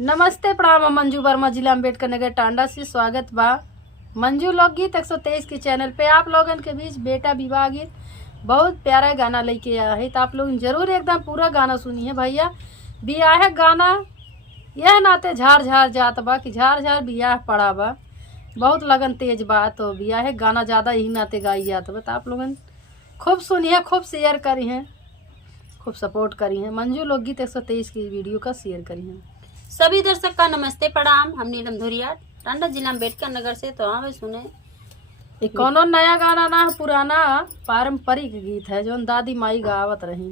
नमस्ते प्रणाम। मंजू वर्मा, जिला अम्बेडकर नगर, टांडा से स्वागत बा। मंजू लोकगीत 123 के चैनल पे आप लोगन के बीच बेटा विवाह गीत बहुत प्यारा गाना लेके आया है, तो आप लोग जरूर एकदम पूरा गाना सुनिए भैया। बियाह गाना यह नाते झार झार जात बा कि झार झार बियाह पड़ा बा, बहुत लगन तेज बा, तो बियाह गाना ज़्यादा ही नाते गाई जात बा। तो आप लोगन खूब सुनिए, खूब शेयर करी हैं, खूब सपोर्ट करी हैं। मंजू लोकगीत 123 की वीडियो का शेयर करी हैं। सभी दर्शक का नमस्ते प्रणाम। हम नीलम धुरिया, टांडा जिला अम्बेडकर नगर से। तो हाँ सुने, ये कोनो नया गाना ना, पुराना पारंपरिक गीत है जो दादी माई गावत रही।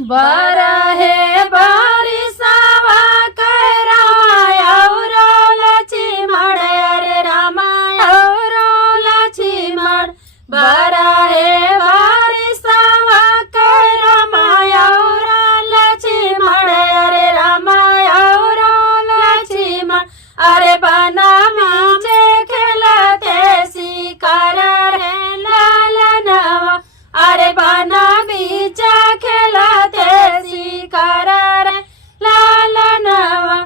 बरहे बारिशवा के रामाया लक्ष्मण, अरे रामाया लक्ष्मण। बरहे बारिशवा के रामाया लक्ष्मण, अरे रामाया लक्ष्मण। अरे बना मीचे खेलते शिकार रे लालनवा, अरे बना बीचा खेलते शिकार रे लालनवा।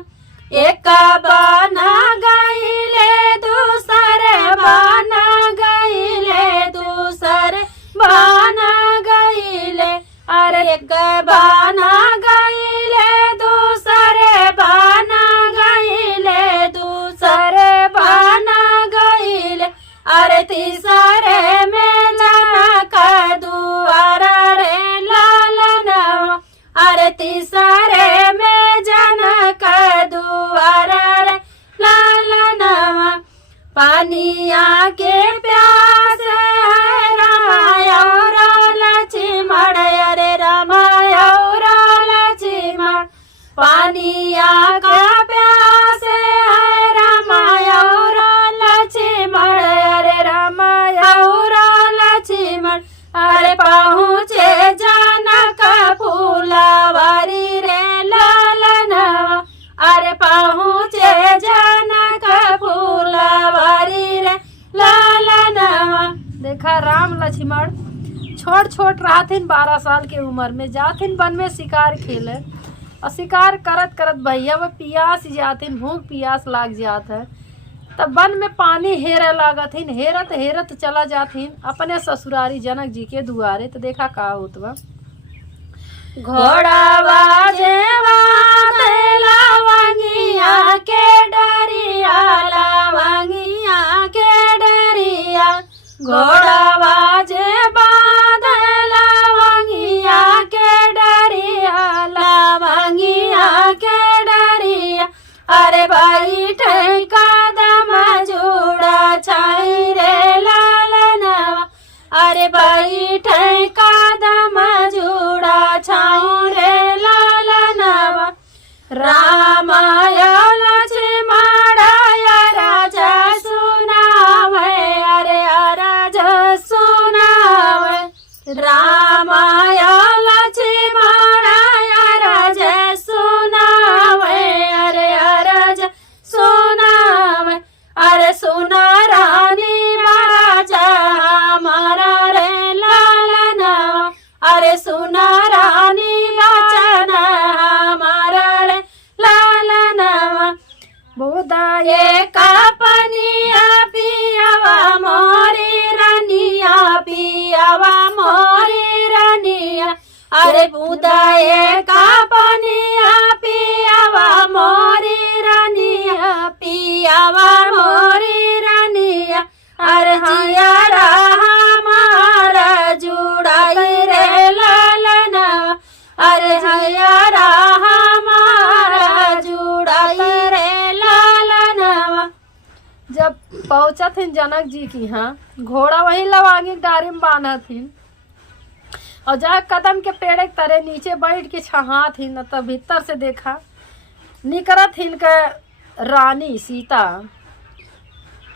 एक बना गईले दूसरे बना गईले, दूसरे बना गईले। अरे एक बना गईले दूसरे बना गईले, दूसरे बना गईले। अरे तीसरे में जनक दुआर रे लालनवा, अरे तीसरे में जनक दुआर रे लालनवा। पानिया के प्यास है रामाया लक्ष्मण, अरे रामाया लक्ष्मण। पानिया का प्यास है रामाया लक्ष्मण, अरे रामाया लक्ष्मण। अरे पहुँचे जनक फूलवारी रे लालनवा, अरे पहुँचे जनक फूलवारी रे लालनवा। देखा राम लक्ष्मण छोट छोट रहथिन, 12 साल के उम्र में जाथिन वन में शिकार खेले, और शिकार करत करत भैया वो पियास जाथिन, भूख पियास लाग जात है। तब वन में पानी हेरे लागथिन, हेरत हेरत चला जाथिन अपने ससुरारी जनक जी के दुआरे। तो देखा का होत बा। घोड़ा बाजे लवंगिया के डरिया, लवंगिया के डरिया। घोड़ा बाजे लवंगिया के डरिया, लवंगिया के डरिया। अरे भाई ठैका दम जोड़ा छाई रे लालनवा, अरे भाई ठैका दम जोड़ा छाई रे लालनवा। रामाया लक्ष्मण राजा सुनावे, अरे राजा सुनावे। रामाया लक्ष्मण राजा सुनावे, अरे राजा सुनावे। अरे सुना रानी महाराजा हमारा रे लालनवा, अरे सुना रानी वचन हमारा रे लालनवा। बुदाए का पनिया पियावा मोरी रनिया, पियावा मोरी रनिया। अरे बुदाए का पनिया पियावा मोरी रनिया, पियावा मोरी रनिया। अरे जियारा हमारा जुड़ाई रे लालनवा, अरे जियारा हमारा जुड़ाई रे लालनवा। जब पहुंचथिन जनक जी की यहाँ, घोड़ा वही लवांगी डारी में बांधथिन, और जा कदम के पेड़ के तरे नीचे बैठ के छहाथिन। तब भीतर से देखा निकलथिन के रानी सीता।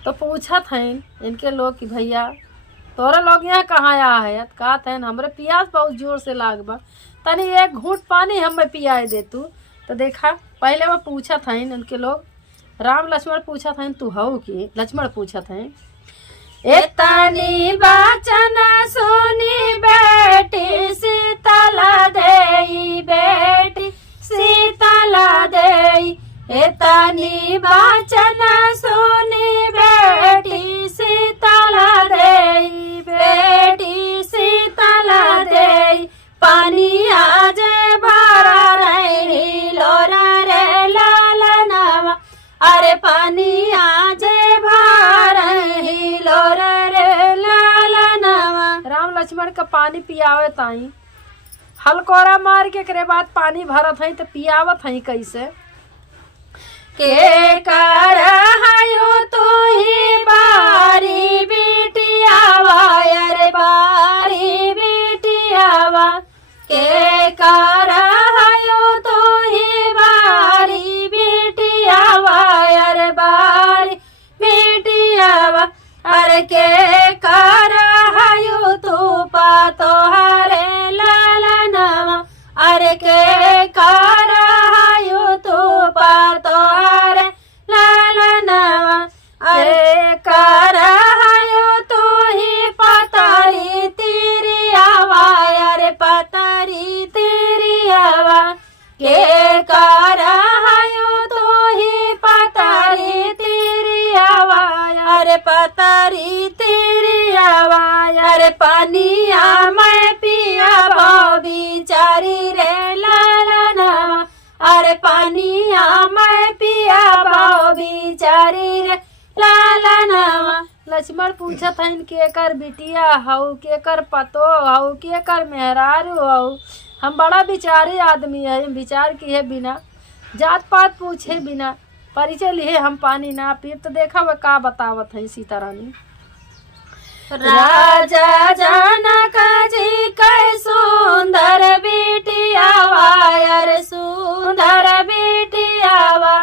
तो पूछत हैं इनके लोग कि भैया तोरे लोग यहाँ कहाँ आया है? कहत हैं हमरे पियास बहुत जोर से लाग बा, तनी एक घूंट पानी हमें पियाए दे तू। तो देखा पहले वो पूछत हैं उनके लोग, राम लक्ष्मण पूछत हैं तू हऊ की? लक्ष्मण पूछत हैं एतनी बचन सुनी बेटी शीतला देई, बेटी शीतला दे एतनी वचन सुनी बेटी शीतला देई, बेटी शीतला देई, पानी आज भरा रही लोरा रे लालनवा, अरे पानी आज भरा रही लोरा रे लालनवा। राम लक्ष्मण का पानी पियावे ताई हलकोरा मार के करे बाद पानी भरत हई तो पियावत हई कैसे? के कर तू ही बारी बिटियावा, अरे बारी बिटियावा, के कर तू ही बारी बिटियावा, अरे बारी बिटियावा, अरे के कर तू पातो हरे लालनवा, अरे के कर तू पातो हरे लालनवा, अरे कर तू ही पतारी तिरियावा, अरे पतारी तिरियावा, के कर तू ही पतारी तिरियावा, अरे पतारी तिरियावा, अरे पानिया मैं पिया बिचारी रे लालनवा, अरे पानिया मैं पिया बिचारी रे लालनवा। लक्ष्मण पूछत हईन के कर बिटिया हऊ, के कर पतो हऊ, के कर मेहरारू हऊ। हम बड़ा बिचारी आदमी है, विचार किए बिना, जात पात पूछे बिना, परिचय लिए हम पानी ना पीब। तो देखा वह का बतावत है सीता रानी। राजा जनक जी कै सुंदर बिटियावा, अरे सुंदर बिटियावा,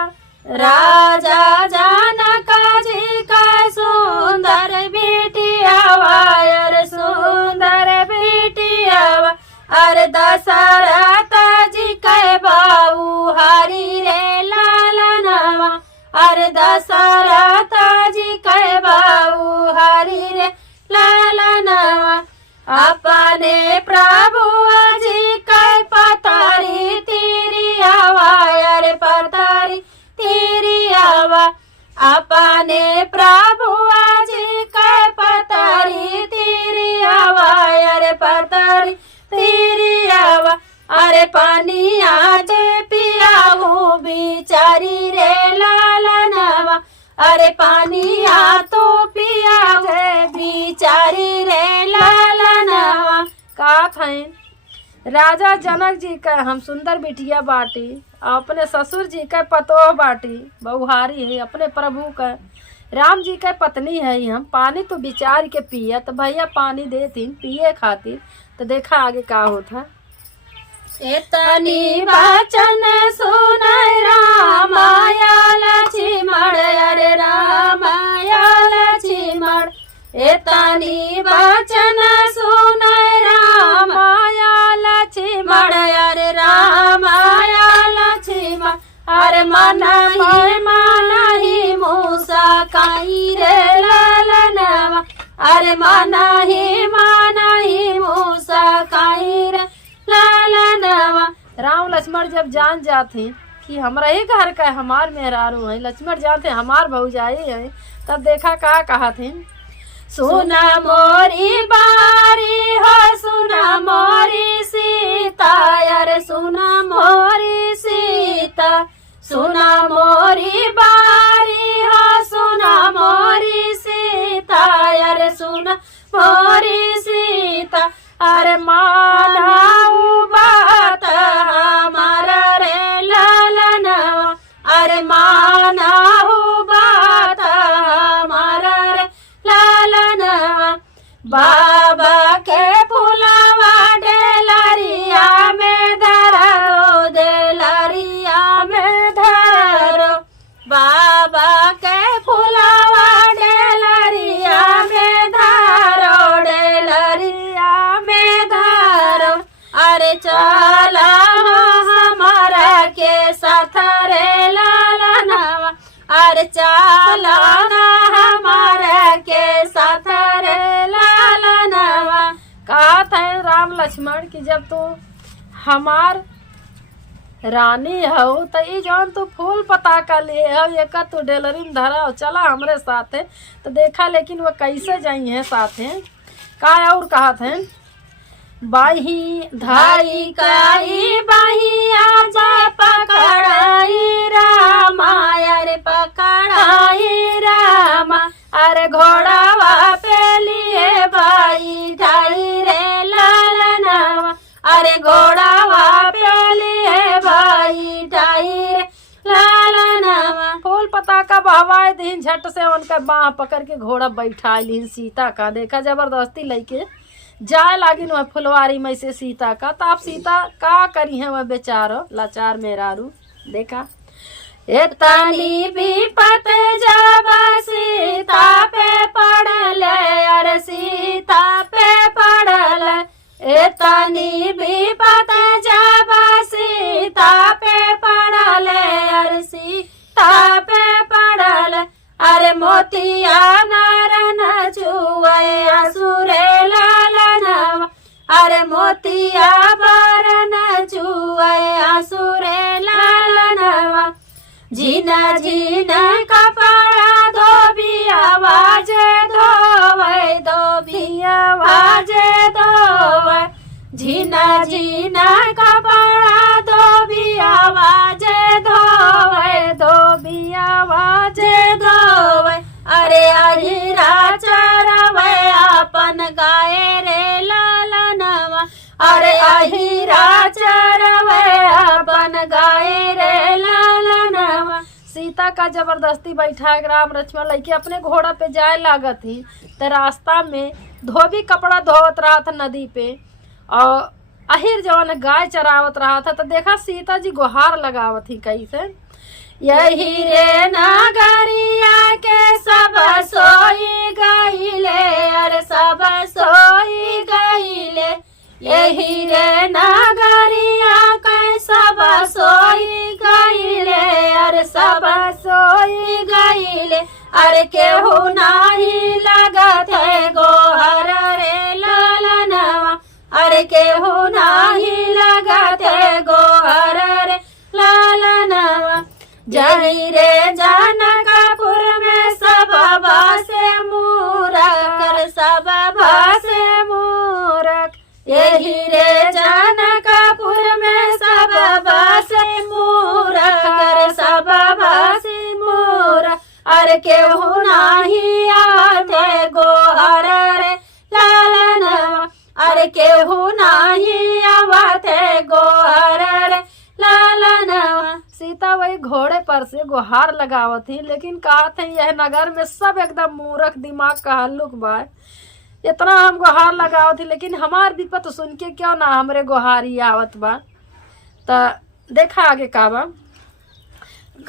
राजा जनक जी कै सुंदर बिटियावा, अरे सुंदर बिटियावा, अरे दशरथ जी कै बाऊ हरी रे लालनवा, अरे दशरथ जी कै बाऊ हरी रे लालनवा, अपने प्रभु जी कै पतारी तिरियावा, अरे पतारी तिरियावा, अपने प्रभु जी कै पतारी तिरियावा, अरे पतारी तिरियावा, अरे पानी आज पियाऊ बिचारी रे लालनवा, अरे पानी आ तो पिया बिचारी रे लालनवा। का थईन राजा जनक जी का हम सुंदर बिटिया बाटी, अपने ससुर जी का पतोह बाटी, बहुहारी है, अपने प्रभु का राम जी का पत्नी है। हम पानी तो बिचार के पिया, तो भैया पानी देतीन पिए खातिर। तो देखा आगे का होता। एतनी वचन सुनाय रामाया लक्ष्मण, अरे रामाया लक्ष्मण, एतनी वचन सुनाय रामाया लक्ष्मण, अरे रामाया लक्ष्मण, अरे मनहि मूसा काई रे लालनवा, अरे मनहि मूसा काई रे लालनवा। राम लक्ष्मण जब जान जाते कि हमारा ही घर का है, हमार मेहरारू है, लक्ष्मण जानते हमार भौजाई है, तब देखा कहा थे। सुना मोरी बारी हो, सुना मोरी सीता, अरे सुना मोरी सीता, सुना मोरी बारी हो, सुना मोरी सीता, अरे सुना मोरी सीता, अरे मानाऊ बात हमारा रे लालनवा, अरे मानाऊ बात हमारा रे लालनवा। बाबा के फुलावा डेलरिया में धरो, डेलरिया में धरो, बाबा के फुलावा डेलरिया में धरो, डेलरिया में धरो, अरे चला हमारा के साथ रे लालनवा, अरे चला हमारा के साथ रे लालनवा। कहा था राम लक्ष्मण कि जब तो हमार रानी हो तो ई जौन तू फूल पता का ले हो एक तू डेलरी में धरा हो चला हमरे साथे तो देखा लेकिन वो कैसे जाई है साथे का और कहत है बाही धाई काई बाही आजा पकड़ाई रामा अरे पकड़ाई रामा अरे घोड़ावा पे लिए बाई ढाई रे लालनावा अरे घोड़ावा पे लिए बाई ढाई रे लालनावा फूल पता का बहवाए दिन झट से उनका बाह पकड़ के घोड़ा बैठा लीन सीता का देखा जबरदस्ती लेके जाए लागिन वह फुलवारी में से सीता का तो आप सीता का करी है वह बेचारो लाचार मेहरारू देखा एतनी भी पत जब सीता पे पड़ल अरे सीता पे पड़ल एतनी भी पत जब सीता पे पड़ल अरे सीता पे पड़ल अरे मोतिया नारन छुए असुरे लालनावा अरे मोतिया बारन छुए असुरे लालनावा जीना जीना कपड़ा धोबिया बाजे धोवे धोबिया बाजे धोवे जीना जीना कपड़ा धोबिया बाजे धोवे धोबिया बाजे धोवे अरे अहिरा चरवे अपन गाए रे लालनावा अरे अहिरा चरवे अपन गाए रे लालनावा सीता का जबरदस्ती बैठा राम लक्ष्मण लड़की अपने घोड़ा पे जाए लागत ही तो रास्ता में धोबी कपड़ा धोवत रहा था नदी पे और अहिर जवान गाय चरावत रहा था तो देखा सीता जी गुहार लगावत ही कैसे यही रे नगरिया के सब सोई गईले अरे सब सोई गईले यही रे नगरिया के सब सोई गईले अरे सब सोई गईले अरे केहू नाही लगत है गोहर रे लालनावा अरे केहू नाही लगत है गोहर रे लालनावा जही रे जनकपुर में सब बासे मूरख सब बासे मूरख यही रे जनकपुर में सब बासे मूरख कर सब बासे मूरख अरे केहू नाही आते गोहर रे लालनावा अरे केहू नाही आवते गोहर रे लालनावा सीता वही घोड़े पर से गुहार लगावत थी लेकिन कहा थे यह नगर में सब एकदम मूर्ख दिमाग का हल्लुक बा इतना हम गुहार लगावत थी लेकिन हमार विपत सुन के क्यों ना हमरे गुहारी आवत बा तो देखा आगे का बा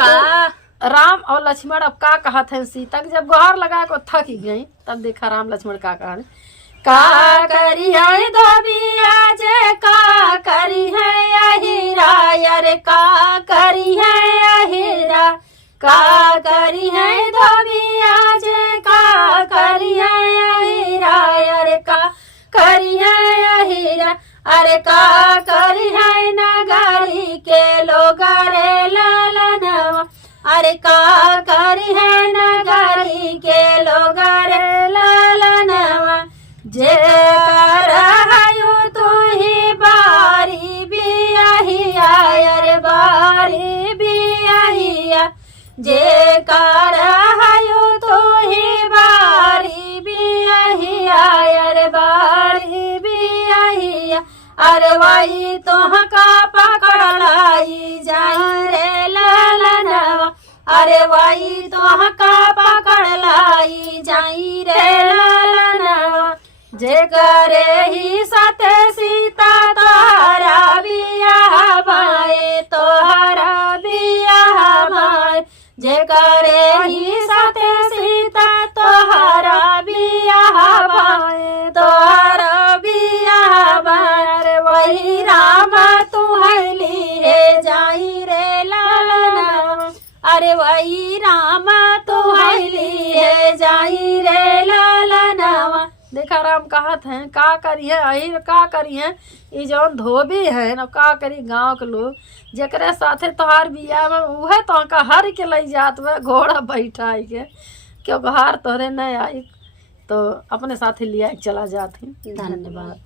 का राम और लक्ष्मण अब का कहा थे सीता जब गुहार लगा को थक ही गई तब देखा राम लक्ष्मण का कहा का करी है धोबिया जे का करी है अहिरा अरे का करी है अहिरा का करी है धोबिया जे का करी है अहिरा अरे का करी है अहिरा अरे का करी है नगरी के लोग रे लालनावा अरे का करी है नगरी के लोग रे लालनावा जे करहयो तू ही बारी बियाहिया अरे बारी बियाहिया जे करहयो तू ही बारी बियाहिया अरे बारी बियाहिया अरे वही तोहका पकड़लाई जाई रे लालनावा अरे वही तोहका पकड़लाई जाई रे लालनावा जे करे ही सते सीता तोहरा बियाह भाई तोहरा बियाह भाई जे करे ही सते सीता तोहरा बियाह भाई तोहरा बियाह भाई अरे वही राम तू लिए जाई रे लालनावा अरे वही राम तू लिए जाई रे लालनावा देखा आराम कहत हैं का करिए अही का करिए ई जौन धोबी है न का करी गांव के लोग जेकरे साथे तोहार बियाह में उहे तो का हर के लई जात हुए घोड़ा बैठाई के क्यों हार तोहरे नहीं आई तो अपने साथे लिया के चला जाती। धन्यवाद।